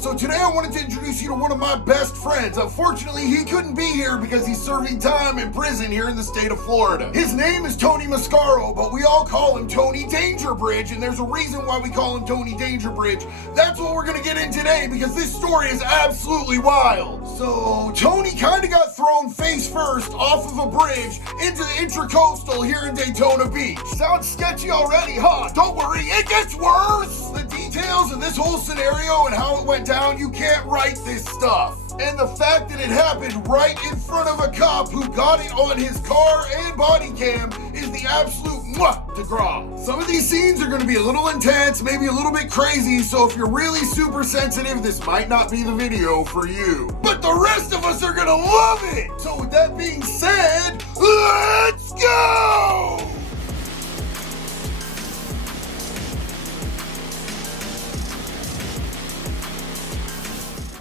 So today I wanted to introduce you to one of my best friends. Unfortunately, he couldn't be here because he's serving time in prison here in the state of Florida. His name is Tony Mascaro, but we all call him Tony Dangerbridge, and there's a reason why we call him Tony Dangerbridge. That's what we're gonna get in today because this story is absolutely wild. So Tony kind of got thrown face first off of a bridge into the Intracoastal here in Daytona Beach. Sounds sketchy already, huh? Don't worry, it gets worse. The details of this whole scenario and how it went down, you can't write this stuff. And the fact that it happened right in front of a cop who got it on his car and body cam is the absolute mwah de gras. Some of these scenes are going to be a little intense, maybe a little bit crazy, so if you're really super sensitive, this might not be the video for you. But the rest of us are going to love it! So with that being said, let's go!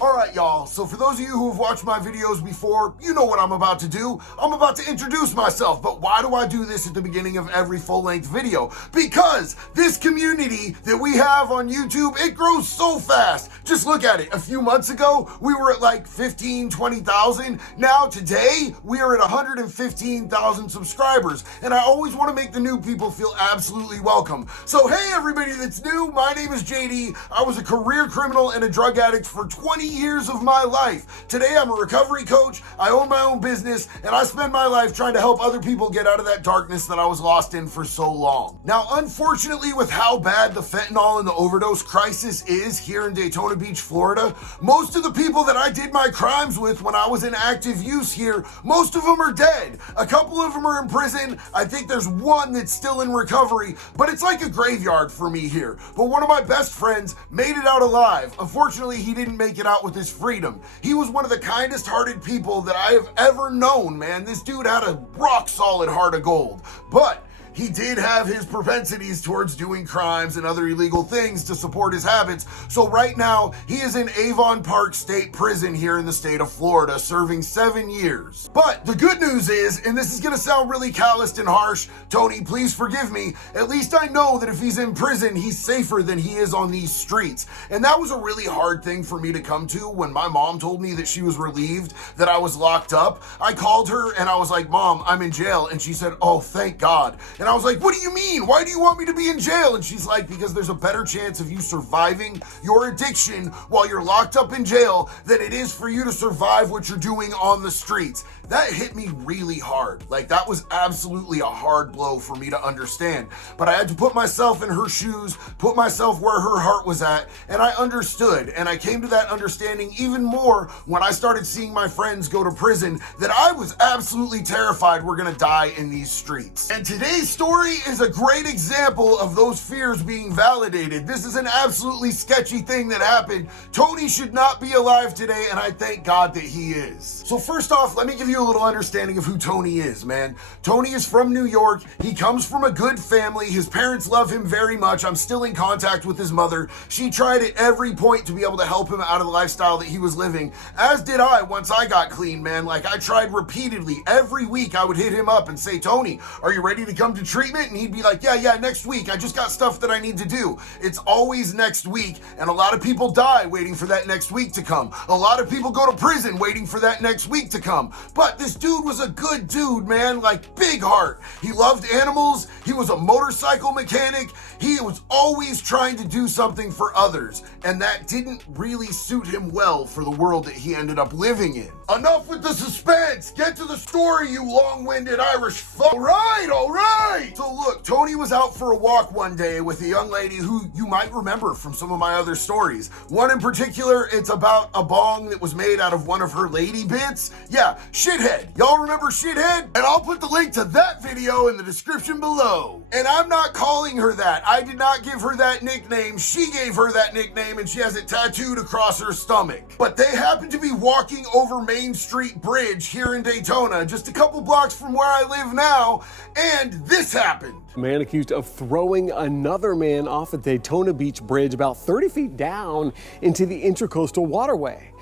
Alright y'all, so for those of you who have watched my videos before, you know what I'm about to do. I'm about to introduce myself, but why do I do this at the beginning of every full-length video? Because this community that we have on YouTube, it grows so fast. Just look at it. A few months ago, we were at like 15, 20,000. Now today, we are at 115,000 subscribers, and I always want to make the new people feel absolutely welcome. So hey everybody that's new, my name is JD. I was a career criminal and a drug addict for 20 years of my life. Today I'm a recovery coach, I own my own business, and I spend my life trying to help other people get out of that darkness that I was lost in for so long. Now, unfortunately, with how bad the fentanyl and the overdose crisis is here in Daytona Beach, Florida, most of the people that I did my crimes with when I was in active use here, most of them are dead. A couple of them are in prison. I think there's one that's still in recovery, but it's like a graveyard for me here. But one of my best friends made it out alive. Unfortunately, he didn't make it out with his freedom. He was one of the kindest hearted people that I have ever known, man. This dude had a rock solid heart of gold. But he did have his propensities towards doing crimes and other illegal things to support his habits. So right now, he is in Avon Park State Prison here in the state of Florida, serving 7 years. But the good news is, and this is gonna sound really calloused and harsh, Tony, please forgive me, at least I know that if he's in prison, he's safer than he is on these streets. And that was a really hard thing for me to come to when my mom told me that she was relieved that I was locked up. I called her and I was like, Mom, I'm in jail. And she said, oh, thank God. And I was like, what do you mean? Why do you want me to be in jail? And she's like, because there's a better chance of you surviving your addiction while you're locked up in jail than it is for you to survive what you're doing on the streets. That hit me really hard. Like, that was absolutely a hard blow for me to understand. But I had to put myself in her shoes, put myself where her heart was at, and I understood. And I came to that understanding even more when I started seeing my friends go to prison that I was absolutely terrified we're gonna die in these streets. And today's story is a great example of those fears being validated. This is an absolutely sketchy thing that happened. Tony should not be alive today, and I thank God that he is. So first off, let me give you a little understanding of who Tony is, man. Tony is from New York. He comes from a good family. His parents love him very much. I'm still in contact with his mother. She tried at every point to be able to help him out of the lifestyle that he was living, as did I once I got clean, man. Like, I tried repeatedly. Every week I would hit him up and say, Tony, are you ready to come to treatment? And he'd be like, yeah, next week. I just got stuff that I need to do. It's always next week, and a lot of people die waiting for that next week to come. A lot of people go to prison waiting for that next week to come. But this dude was a good dude, man, like big heart. He loved animals. He was a motorcycle mechanic. He was always trying to do something for others, and that didn't really suit him well for the world that he ended up living in. Enough with the suspense. Get to the story, you long-winded Irish fuck. All right. So look, Tony was out for a walk one day with a young lady who you might remember from some of my other stories. One in particular, it's about a bong that was made out of one of her lady bits. Yeah, Shithead. Y'all remember Shithead? And I'll put the link to that video in the description below. And I'm not calling her that. I did not give her that nickname. She gave her that nickname, and she has it tattooed across her stomach. But they happened to be walking over Main Street Bridge here in Daytona, just a couple blocks from where I live now, and this happened. A man accused of throwing another man off a Daytona Beach bridge about 30 feet down into the Intracoastal Waterway.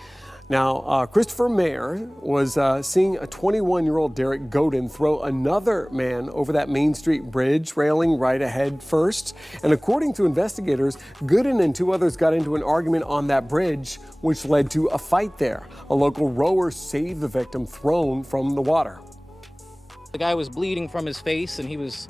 Now, Christopher Mayer was seeing a 21-year-old Derek Godin throw another man over that Main Street bridge railing right ahead first. And according to investigators, Godin and two others got into an argument on that bridge, which led to a fight there. A local rower saved the victim thrown from the water. The guy was bleeding from his face, and he was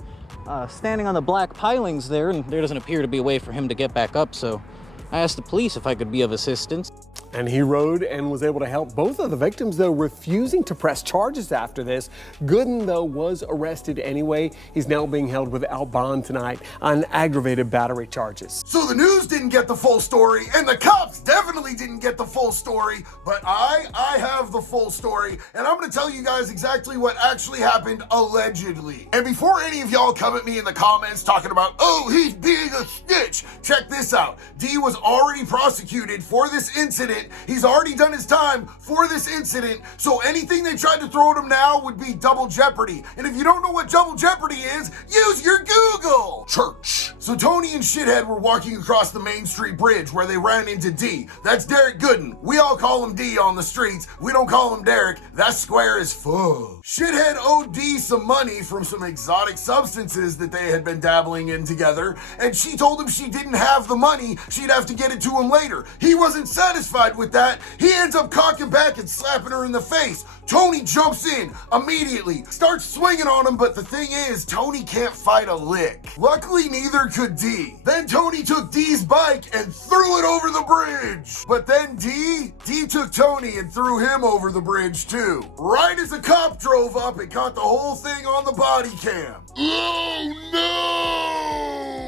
standing on the black pilings there, and there doesn't appear to be a way for him to get back up, so I asked the police if I could be of assistance. And he rode and was able to help both of the victims, though refusing to press charges after this. Godin, though, was arrested anyway. He's now being held without bond tonight on aggravated battery charges. So the news didn't get the full story, and the cops definitely didn't get the full story, but I have the full story, and I'm going to tell you guys exactly what actually happened allegedly. And before any of y'all come at me in the comments talking about, oh, he's being a snitch, check this out. D was already prosecuted for this incident. He's already done his time for this incident, so anything they tried to throw at him now would be double jeopardy. And if you don't know what double jeopardy is, use your Google. Church. So Tony and Shithead were walking across the Main Street Bridge where they ran into D. That's Derek Godin. We all call him D on the streets. We don't call him Derek. That's square as fuck. Shithead owed D some money from some exotic substances that they had been dabbling in together, and she told him she didn't have the money, she'd have to get it to him later. He wasn't satisfied with that. He ends up cocking back and slapping her in the face. Tony jumps in immediately, starts swinging on him, but the thing is, Tony can't fight a lick. Luckily, neither could D. Then Tony took D's bike and threw it over the bridge. But then D took Tony and threw him over the bridge too. Right as the cop drove up and caught the whole thing on the body cam. Oh no!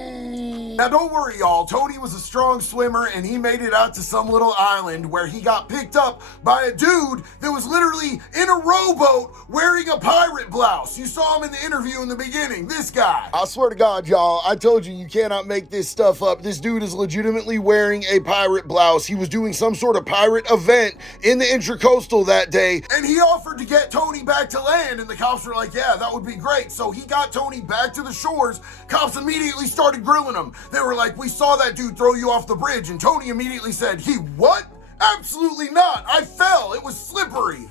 Now don't worry y'all, Tony was a strong swimmer and he made it out to some little island where he got picked up by a dude that was literally in a rowboat wearing a pirate blouse. You saw him in the interview in the beginning, this guy. I swear to God y'all, I told you cannot make this stuff up. This dude is legitimately wearing a pirate blouse. He was doing some sort of pirate event in the Intracoastal that day and he offered to get Tony back to land and the cops were like, yeah, that would be great. So he got Tony back to the shores. Cops immediately started grilling him. They were like, we saw that dude throw you off the bridge. And Tony immediately said, he what? Absolutely not. I fell. It was slippery.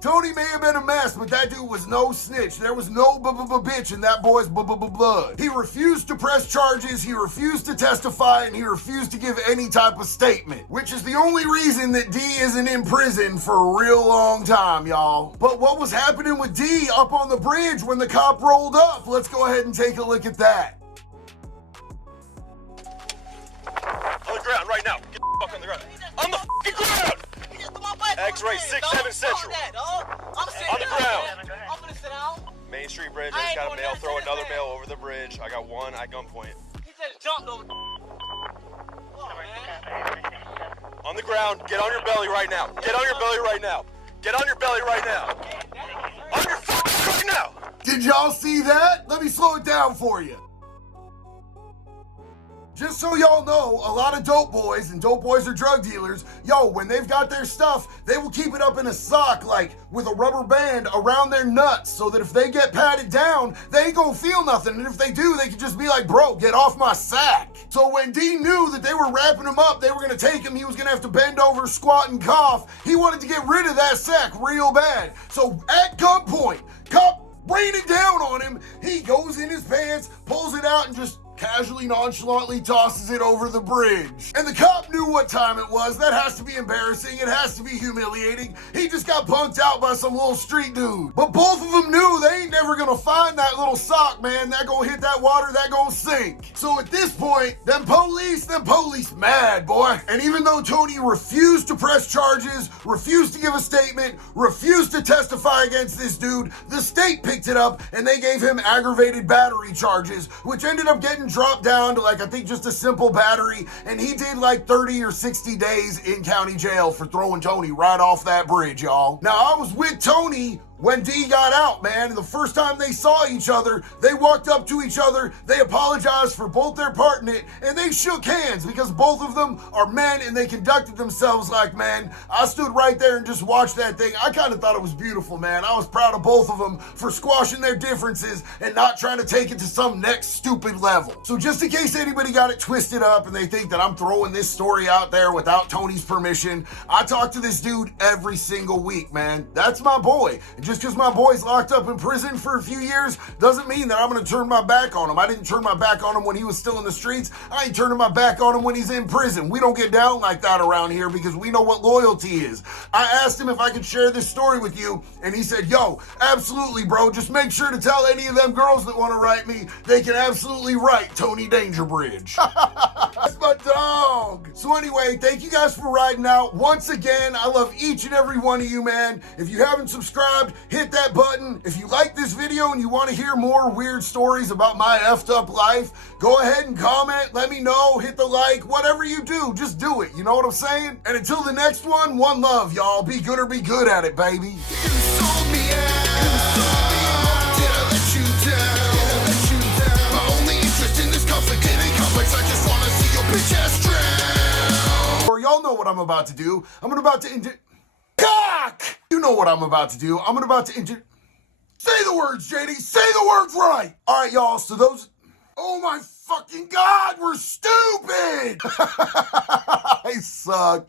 Tony may have been a mess, but that dude was no snitch. There was no bitch in that boy's blood. He refused to press charges, he refused to testify, and he refused to give any type of statement, which is the only reason that D isn't in prison for a real long time, y'all. But what was happening with D up on the bridge when the cop rolled up? Let's go ahead and take a look at that. On the ground right now. Get the fuck on the ground. On the fucking ground! X-ray 6-7 Central. On the ground. I'm gonna sit down. Main Street Bridge. I just got a male throw another male over the bridge. I got one at gunpoint. He just jumped over. On the ground. Get on your belly right now. Get on your belly right now. Get on your belly right now. On your fucking right now. Did y'all see that? Let me slow it down for you. Just so y'all know, a lot of dope boys, and dope boys are drug dealers, yo, when they've got their stuff, they will keep it up in a sock, like with a rubber band around their nuts, so that if they get patted down, they ain't gonna feel nothing. And if they do, they can just be like, bro, get off my sack. So when D knew that they were wrapping him up, they were gonna take him, he was gonna have to bend over, squat, and cough. He wanted to get rid of that sack real bad. So at gunpoint, cop raining down on him, he goes in his pants, pulls it out, and just casually, nonchalantly tosses it over the bridge. And the cop knew what time it was. That has to be embarrassing. It has to be humiliating. He just got punked out by some little street dude. But both of them knew they ain't never gonna find that little sock, man. That gonna hit that water, that gonna sink. So at this point, them police mad, boy. And even though Tony refused to press charges, refused to give a statement, refused to testify against this dude, the state picked it up and they gave him aggravated battery charges, which ended up getting dropped down to like, I think just a simple battery, and he did like 30 or 60 days in county jail for throwing Tony right off that bridge, y'all. Now, I was with Tony when D got out, man, the first time they saw each other, they walked up to each other, they apologized for both their part in it, and they shook hands because both of them are men and they conducted themselves like men. I stood right there and just watched that thing. I kind of thought it was beautiful, man. I was proud of both of them for squashing their differences and not trying to take it to some next stupid level. So just in case anybody got it twisted up and they think that I'm throwing this story out there without Tony's permission, I talk to this dude every single week, man. That's my boy. And just because my boy's locked up in prison for a few years doesn't mean that I'm going to turn my back on him. I didn't turn my back on him when he was still in the streets. I ain't turning my back on him when he's in prison. We don't get down like that around here because we know what loyalty is. I asked him if I could share this story with you, and he said, yo, absolutely, bro. Just make sure to tell any of them girls that want to write me, they can absolutely write Tony Dangerbridge. That's my dog. So anyway, thank you guys for riding out. Once again, I love each and every one of you, man. If you haven't subscribed, hit that button. If you like this video and you want to hear more weird stories about my effed up life, go ahead and comment, let me know, hit the like, whatever you do, just do it. You know what I'm saying? And until the next one love, y'all. Be good or be good at it, baby. You sold me out. Did I let you down? My only interest in this conflict ain't complex. I just wanna see your bitch ass drown. Or y'all know what I'm about to do. I'm about to cock! You know what I'm about to do. I'm about to say the words, JD. Say the words right. All right, y'all. So those. Oh my fucking God, we're stupid. I suck.